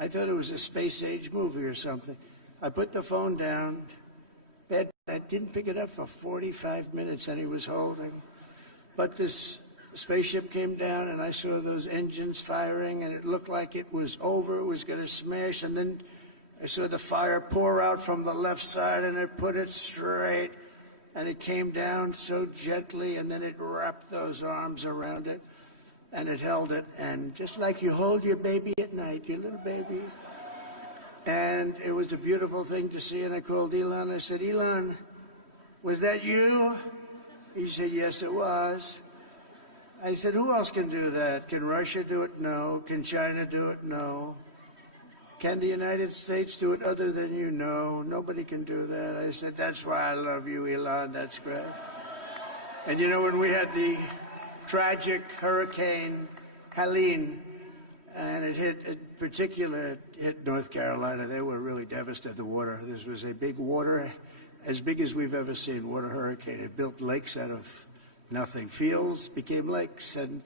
I thought it was a space age movie or something. I put the phone down. I didn't pick it up for 45 minutes, and he was holding. But this spaceship came down, and I saw those engines firing, and it looked like it was over. It was going to smash, and then I saw the fire pour out from the left side, and it put it straight, and it came down so gently, and then it wrapped those arms around it, and it held it, and just like you hold your baby at night, your little baby. And it was a beautiful thing to see, and I called Elon. I said, Elon, was that you? He said, yes, it was. I said, who else can do that? Can Russia do it? No. Can China do it? No. Can the United States do it other than you? No. Nobody can do that. I said, that's why I love you, Elon. That's great. And you know, when we had the tragic Hurricane Helene, and it hit North Carolina, they were really devastated. The water, this was a big water, as big as we've ever seen, water hurricane. It built lakes out of nothing. Fields became lakes, and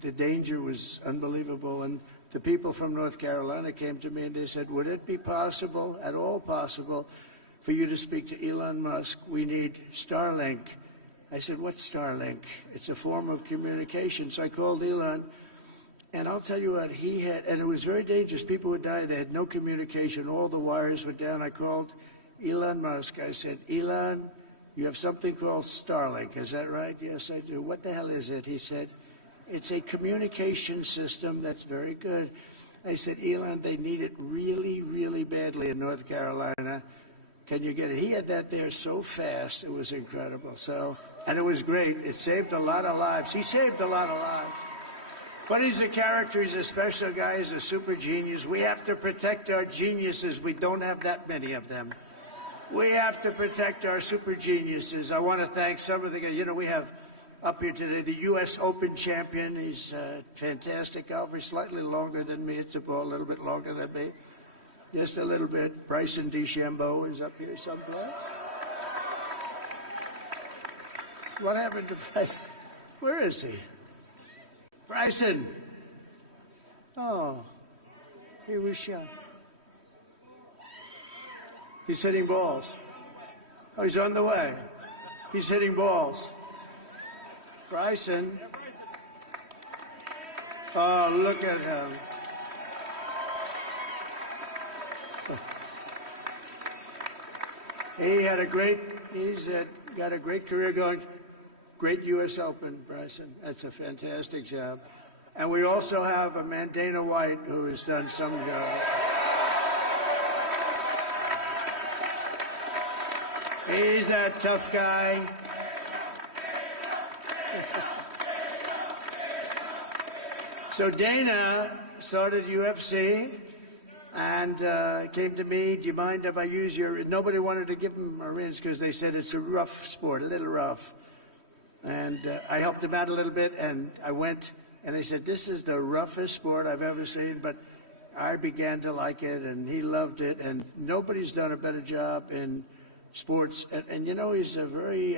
the danger was unbelievable. And the people from North Carolina came to me and they said, would it be possible, at all possible, for you to speak to Elon Musk? We need Starlink. I said, what's Starlink? It's a form of communication. So I called Elon. And I'll tell you what, he had, and it was very dangerous. People would die. They had no communication. All the wires were down. I called Elon Musk. I said, Elon, you have something called Starlink. Is that right? Yes, I do. What the hell is it? He said, it's a communication system that's very good. I said, Elon, they need it really, really badly in North Carolina. Can you get it? He had that there so fast. It was incredible. So, and it was great. It saved a lot of lives. He saved a lot of lives. But he's a character, he's a special guy, he's a super genius. We have to protect our geniuses. We don't have that many of them. We have to protect our super geniuses. I want to thank some of the guys. You know, we have up here today the U.S. Open champion. He's a fantastic golfer, slightly longer than me. It's a ball, a little bit longer than me. Just a little bit. Bryson DeChambeau is up here someplace. What happened to Bryson? Where is he? Bryson. Oh, he was shot. He's hitting balls. Oh, he's on the way. He's hitting balls. Bryson. Oh, look at him. He's got a great career going. Great U.S. Open, Bryson. That's a fantastic job. And we also have a man, Dana White, who has done some job. He's a tough guy. So Dana started UFC and came to me, do you mind if I use your... Nobody wanted to give him a rinse because they said it's a rough sport, a little rough. And I helped him out a little bit, and I went, and I said, this is the roughest sport I've ever seen, but I began to like it, and he loved it, and nobody's done a better job in sports. And you know, he's a very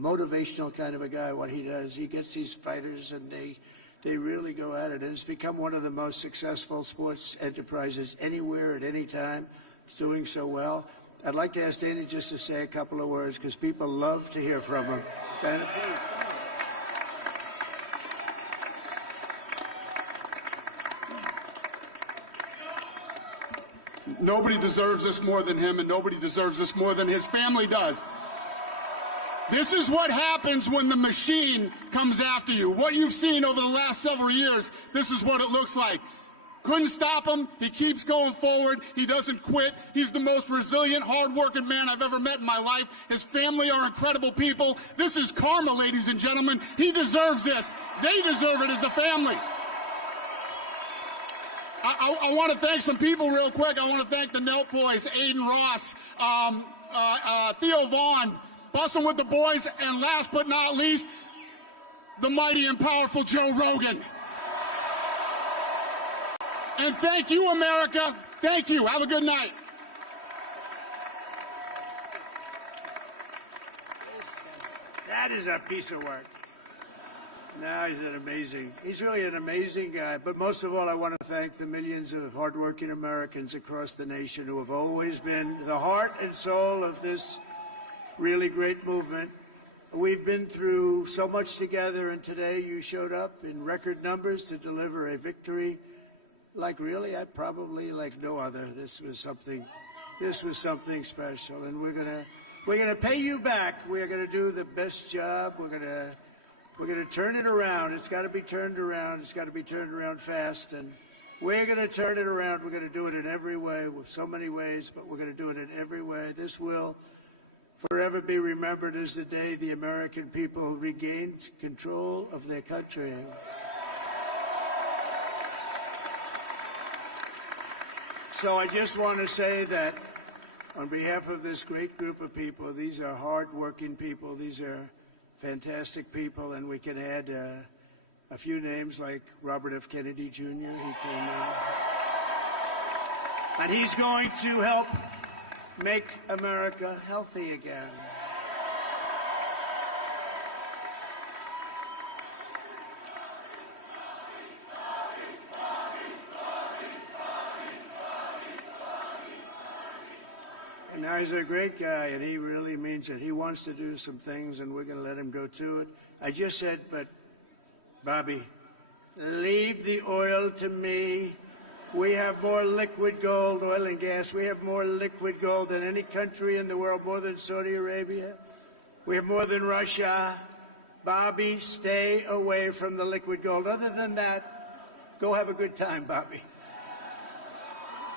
motivational kind of a guy, what he does. He gets these fighters, and they really go at it, and it's become one of the most successful sports enterprises anywhere at any time. It's doing so well. I'd like to ask Dana just to say a couple of words because people love to hear from him. Dana, please. Nobody deserves this more than him, and nobody deserves this more than his family does. This is what happens when the machine comes after you. What you've seen over the last several years, this is what it looks like. Couldn't stop him. He keeps going forward. He doesn't quit. He's the most resilient, hard-working man I've ever met in my life. His family are incredible people. This is karma, ladies and gentlemen. He deserves this. They deserve it as a family. I want to thank some people real quick. I want to thank the Nelk boys, Aiden Ross, Theo Vaughn, Bussin' with the Boys, and last but not least, the mighty and powerful Joe Rogan. And thank you, America. Thank you. Have a good night. That is a piece of work. No, he's really an amazing guy. But most of all, I want to thank the millions of hardworking Americans across the nation who have always been the heart and soul of this really great movement. We've been through so much together, and today you showed up in record numbers to deliver a victory like no other. This was something special, and we're gonna pay you back. We're gonna do the best job. We're gonna turn it around. It's got to be turned around. It's got to be turned around fast, and we're gonna turn it around. We're gonna do it in every way, with so many ways, but we're gonna do it in every way. This will forever be remembered as the day the American people regained control of their country. So I just want to say that on behalf of this great group of people, these are hard-working people, these are fantastic people, and we can add a few names like Robert F. Kennedy Jr. He came out. And he's going to help make America healthy again. And now he's a great guy, and he really means it. He wants to do some things, and we're going to let him go to it. I just said, but, Bobby, leave the oil to me. We have more liquid gold, oil and gas. We have more liquid gold than any country in the world, more than Saudi Arabia. We have more than Russia. Bobby, stay away from the liquid gold. Other than that, go have a good time, Bobby.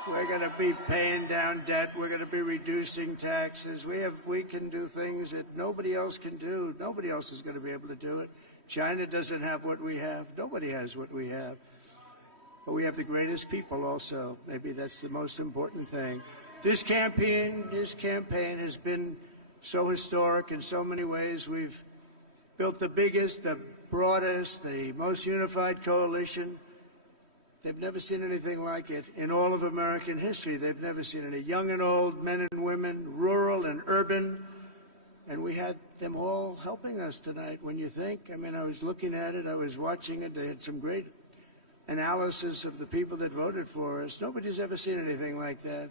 We're going to be paying down debt. We're going to be reducing taxes. We can do things that nobody else can do. Nobody else is going to be able to do it. China doesn't have what we have. Nobody has what we have. But we have the greatest people also. Maybe that's the most important thing. This campaign has been so historic in so many ways. We've built the biggest, the broadest, the most unified coalition. They've never seen anything like it in all of American history. They've never seen any young and old, men and women, rural and urban. And we had them all helping us tonight. When you think, I mean, I was looking at it, I was watching it. They had some great analysis of the people that voted for us. Nobody's ever seen anything like that.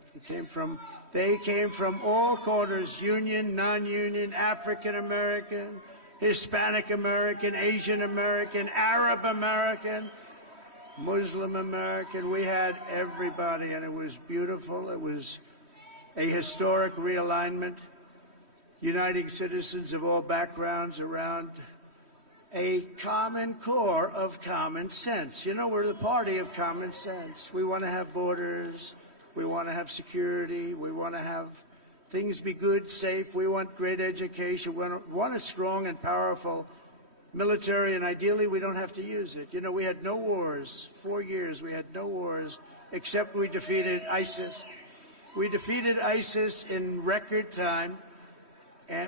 They came from all corners, union, non-union, African American, Hispanic American, Asian American, Arab American, Muslim American. We had everybody, and it was beautiful. It was a historic realignment, uniting citizens of all backgrounds around a common core of common sense. You know, we're the party of common sense. We want to have borders. We want to have security. We want to have things be good, safe. We want great education. We want a strong and powerful military, and ideally we don't have to use it. You know, we had no wars. 4 years we had no wars, except we defeated ISIS. We defeated ISIS in record time.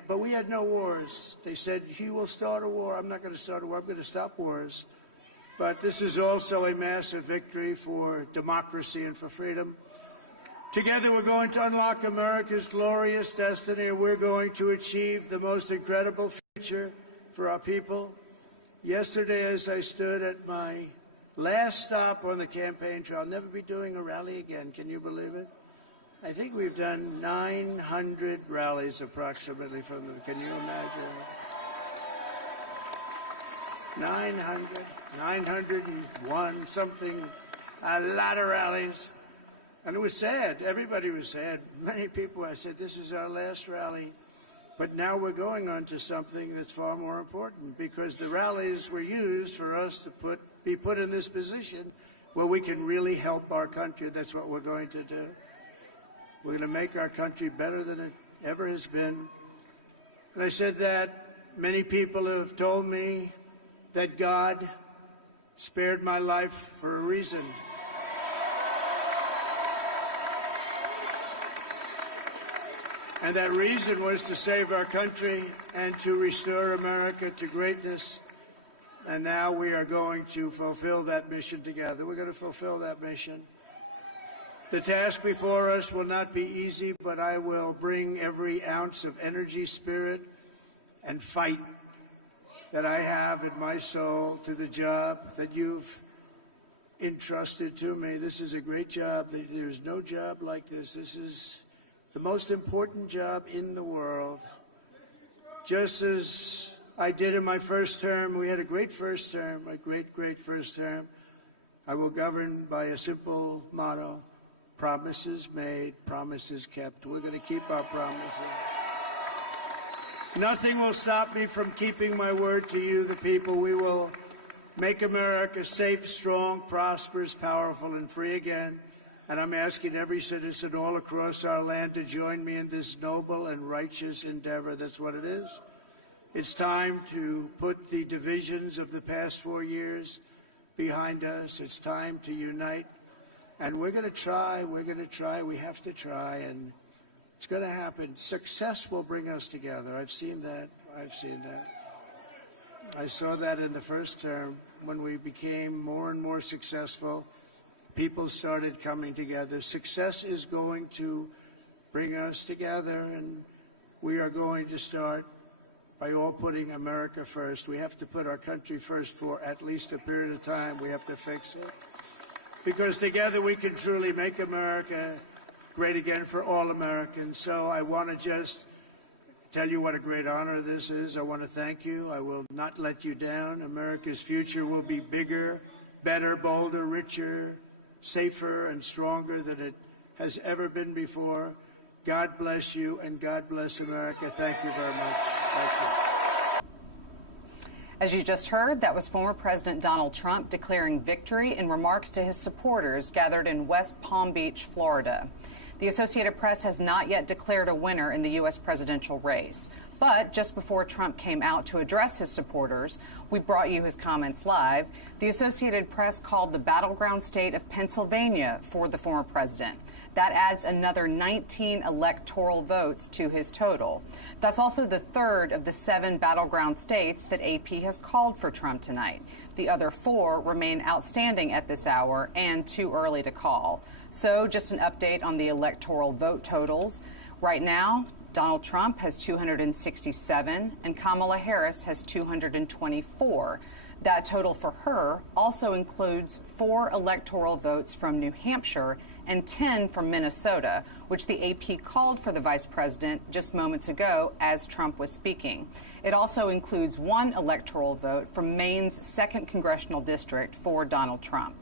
But we had no wars. They said, he will start a war. I'm not going to start a war. I'm going to stop wars. But this is also a massive victory for democracy and for freedom. Together, we're going to unlock America's glorious destiny, and we're going to achieve the most incredible future for our people. Yesterday, as I stood at my last stop on the campaign trail, I'll never be doing a rally again. Can you believe it? I think we've done 900 rallies approximately from them. Can you imagine? 901, something, a lot of rallies. And it was sad. Everybody was sad. Many people, I said, this is our last rally. But now we're going on to something that's far more important, because the rallies were used for us to be put in this position where we can really help our country. That's what we're going to do. We're going to make our country better than it ever has been. And I said that many people have told me that God spared my life for a reason. And that reason was to save our country and to restore America to greatness. And now we are going to fulfill that mission together. We're going to fulfill that mission. The task before us will not be easy, but I will bring every ounce of energy, spirit, and fight that I have in my soul to the job that you've entrusted to me. This is a great job. There's no job like this. This is the most important job in the world. Just as I did in my first term, we had a great first term, a great first term. I will govern by a simple motto: promises made, promises kept. We're going to keep our promises. Nothing will stop me from keeping my word to you, the people. We will make America safe, strong, prosperous, powerful, and free again. And I'm asking every citizen all across our land to join me in this noble and righteous endeavor. That's what it is. It's time to put the divisions of the past 4 years behind us. It's time to unite. And we're going to try. We're going to try. We have to try. And it's going to happen. Success will bring us together. I've seen that. I've seen that. I saw that in the first term. When we became more and more successful, people started coming together. Success is going to bring us together, and we are going to start by all putting America first. We have to put our country first for at least a period of time. We have to fix it. Because together we can truly make America great again for all Americans. So I want to just tell you what a great honor this is. I want to thank you. I will not let you down. America's future will be bigger, better, bolder, richer, safer, and stronger than it has ever been before. God bless you, and God bless America. Thank you very much. Thank you. As you just heard, that was former President Donald Trump declaring victory in remarks to his supporters gathered in West Palm Beach, Florida. The Associated Press has not yet declared a winner in the U.S. presidential race. But just before Trump came out to address his supporters, we brought you his comments live. The Associated Press called the battleground state of Pennsylvania for the former president. That adds another 19 electoral votes to his total. That's also the third of the 7 battleground states that AP has called for Trump tonight. The other 4 remain outstanding at this hour and too early to call. So just an update on the electoral vote totals. Right now, Donald Trump has 267 and Kamala Harris has 224. That total for her also includes 4 electoral votes from New Hampshire and 10 from Minnesota, which the AP called for the vice president just moments ago as Trump was speaking. It also includes 1 electoral vote from Maine's 2nd congressional district for Donald Trump.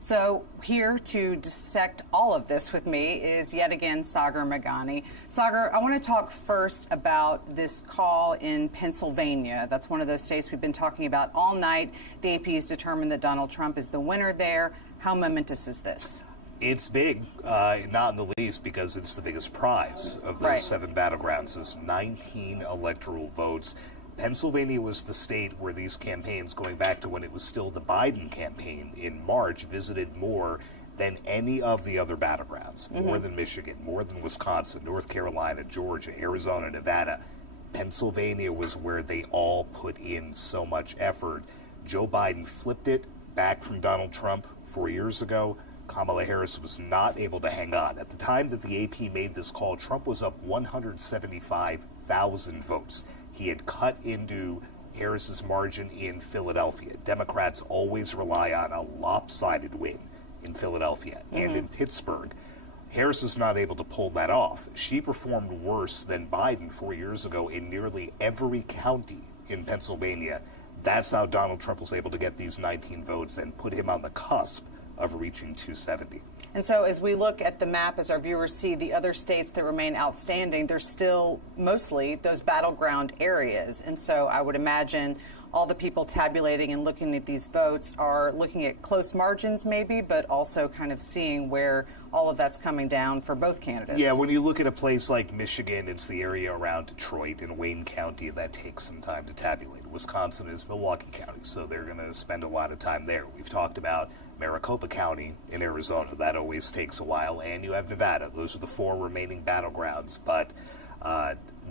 So here to dissect all of this with me is yet again Saagar Meghani. Saagar, I want to talk first about this call in Pennsylvania. That's one of those states we've been talking about all night. The AP has determined that Donald Trump is the winner there. How momentous is this? It's big, not in the least, because it's the biggest prize of those 7 battlegrounds, those 19 electoral votes. Pennsylvania was the state where these campaigns, going back to when it was still the Biden campaign in March, visited more than any of the other battlegrounds, more than Michigan, more than Wisconsin, North Carolina, Georgia, Arizona, Nevada. Pennsylvania was where they all put in so much effort. Joe Biden flipped it back from Donald Trump 4 years ago. Kamala Harris was not able to hang on. At the time that the AP made this call, Trump was up 175,000 votes. He had cut into Harris's margin in Philadelphia. Democrats always rely on a lopsided win in Philadelphia and in Pittsburgh. Harris is not able to pull that off. She performed worse than Biden 4 years ago in nearly every county in Pennsylvania. That's how Donald Trump was able to get these 19 votes and put him on the cusp of reaching 270. And so as we look at the map, as our viewers see the other states that remain outstanding, they're still mostly those battleground areas. And so I would imagine all the people tabulating and looking at these votes are looking at close margins maybe, but also kind of seeing where all of that's coming down for both candidates. Yeah, when you look at a place like Michigan, it's the area around Detroit and Wayne County that takes some time to tabulate. Wisconsin is Milwaukee County, so they're going to spend a lot of time there. We've talked about Maricopa County in Arizona. That always takes a while. And you have Nevada. Those are the 4 remaining battlegrounds. But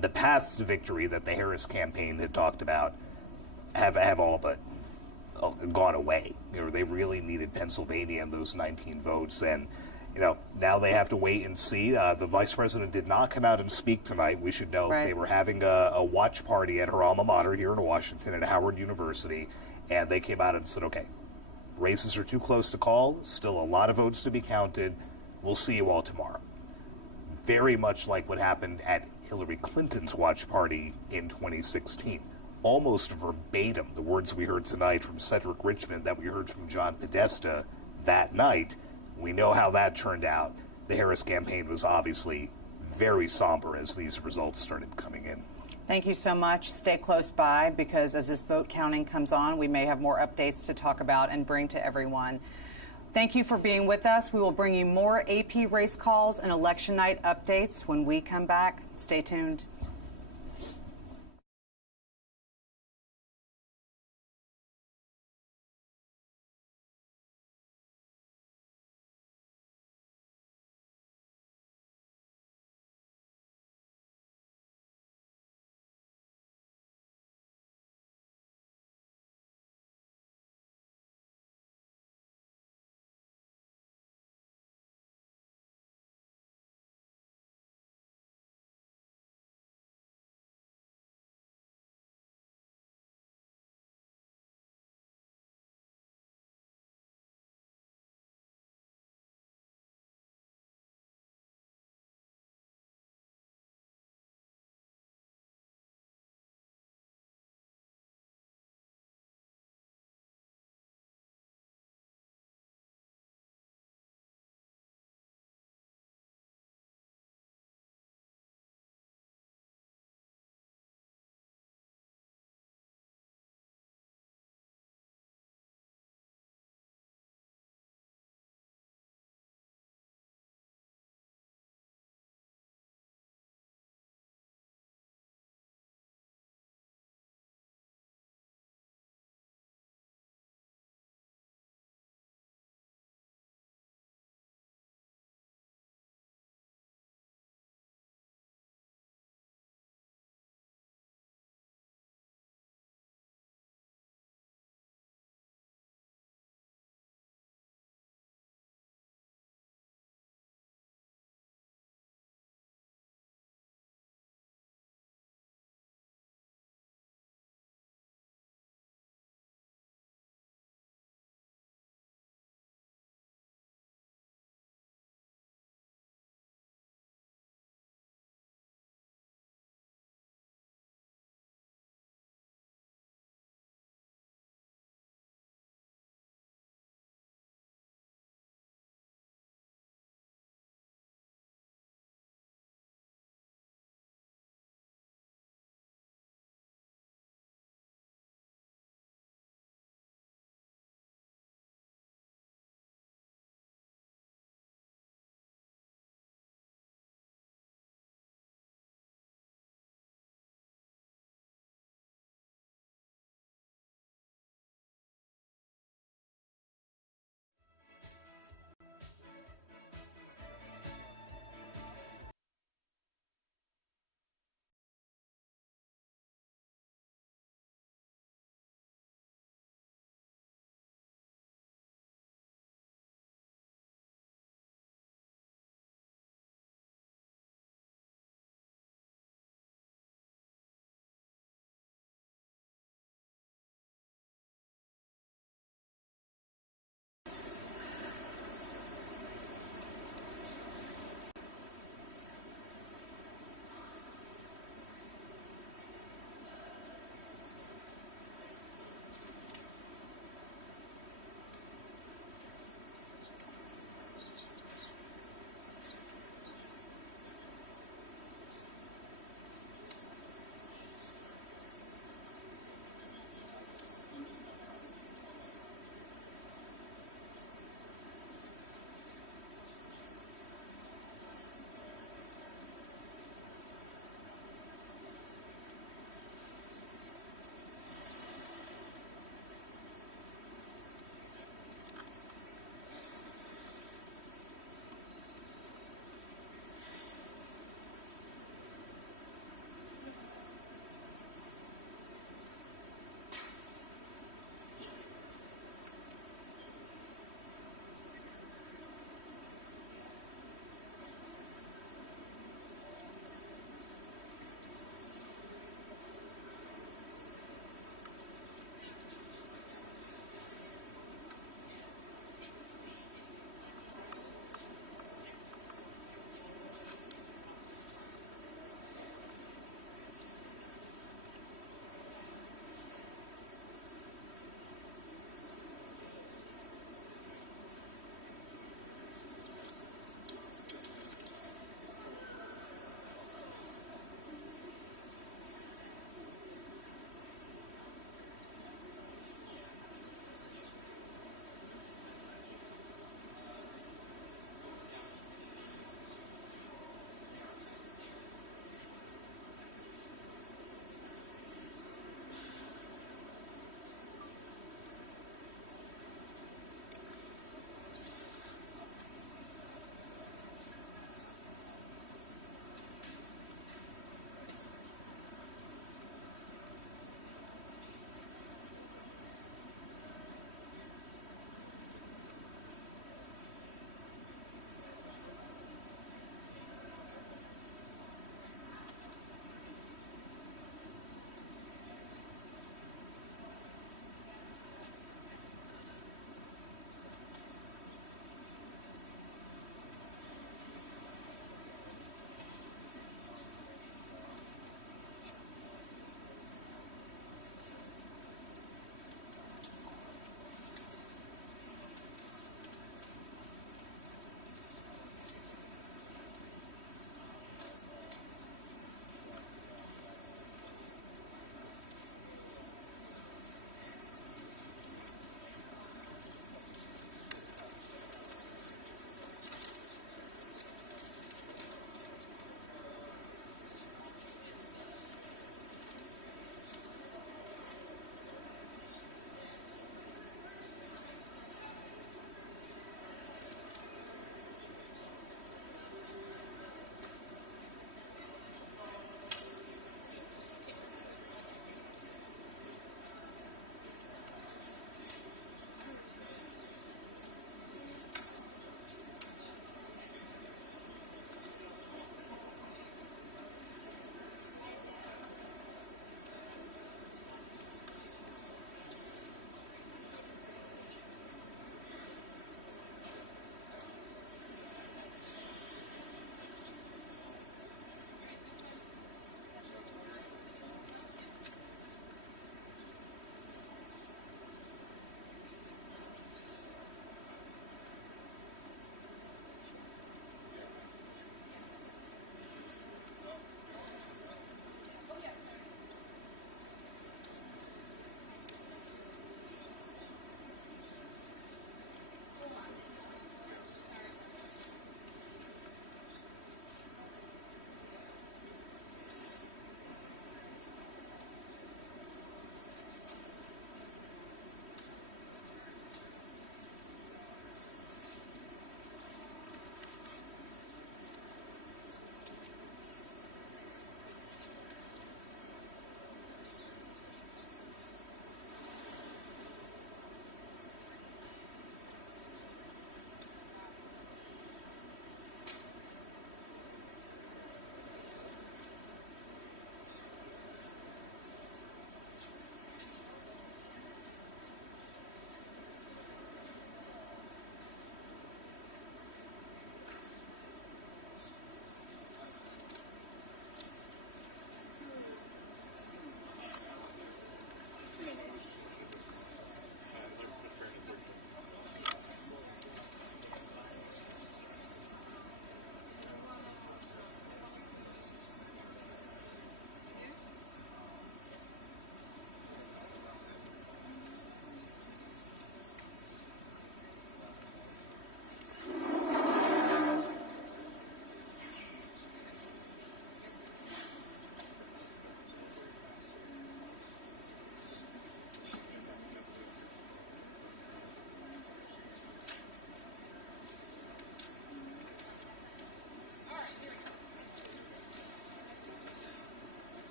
the paths to victory that the Harris campaign had talked about have all but gone away. You know, they really needed Pennsylvania and those 19 votes. And now they have to wait and see. The vice president did not come out and speak tonight. We should note they were having a watch party at her alma mater here in Washington at Howard University, and they came out and said, okay, races are too close to call, still a lot of votes to be counted. We'll see you all tomorrow. Very much like what happened at Hillary Clinton's watch party in 2016. Almost verbatim, the words we heard tonight from Cedric Richmond that we heard from John Podesta that night. We know how that turned out. The Harris campaign was obviously very somber as these results started coming in. Thank you so much. Stay close by, because as this vote counting comes on, we may have more updates to talk about and bring to everyone. Thank you for being with us. We will bring you more AP race calls and election night updates when we come back. Stay tuned.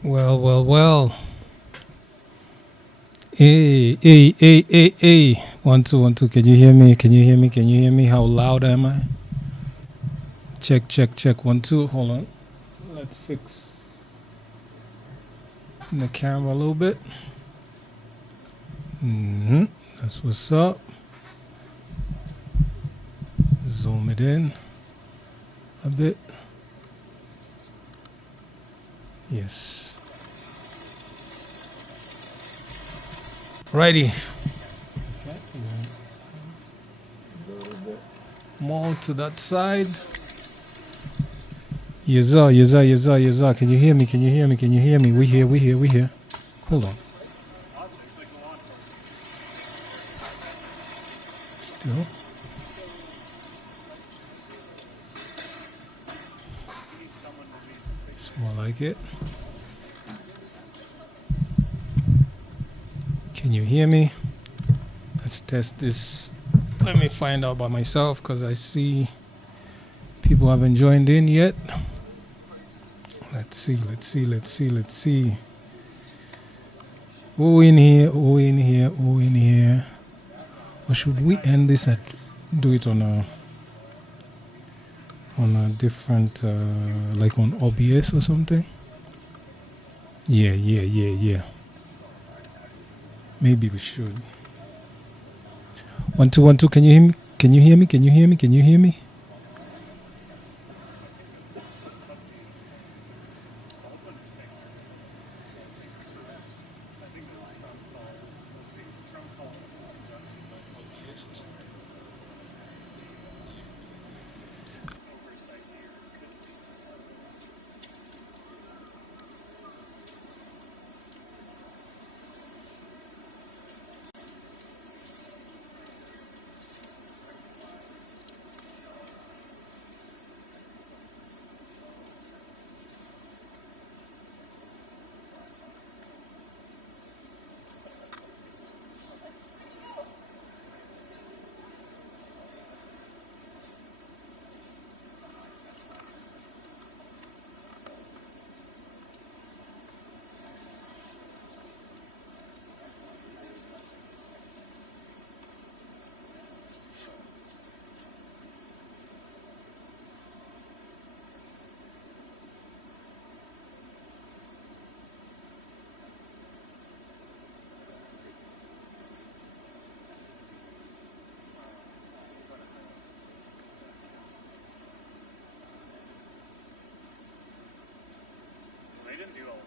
Well, well, well. Hey. 1 2 1 2. Can you hear me? Can you hear me? Can you hear me? How loud am I? Check. 1 2. Hold on. Let's fix the camera a little bit. That's what's up. Zoom it in a bit. Yes. Righty. Okay. A little bit more to that side. Yes, sir. Can you hear me? Can you hear me? Can you hear me? We here. Hold on. Still. It's more like it. Can you hear me? Let's test this. Let me find out by myself because I see people haven't joined in yet. Let's see. Who in here? Or should we end this and do it on a different, like on OBS or something? Yeah. Maybe we should. 1 2 1 2. Can you hear me? Can you hear me? They didn't do all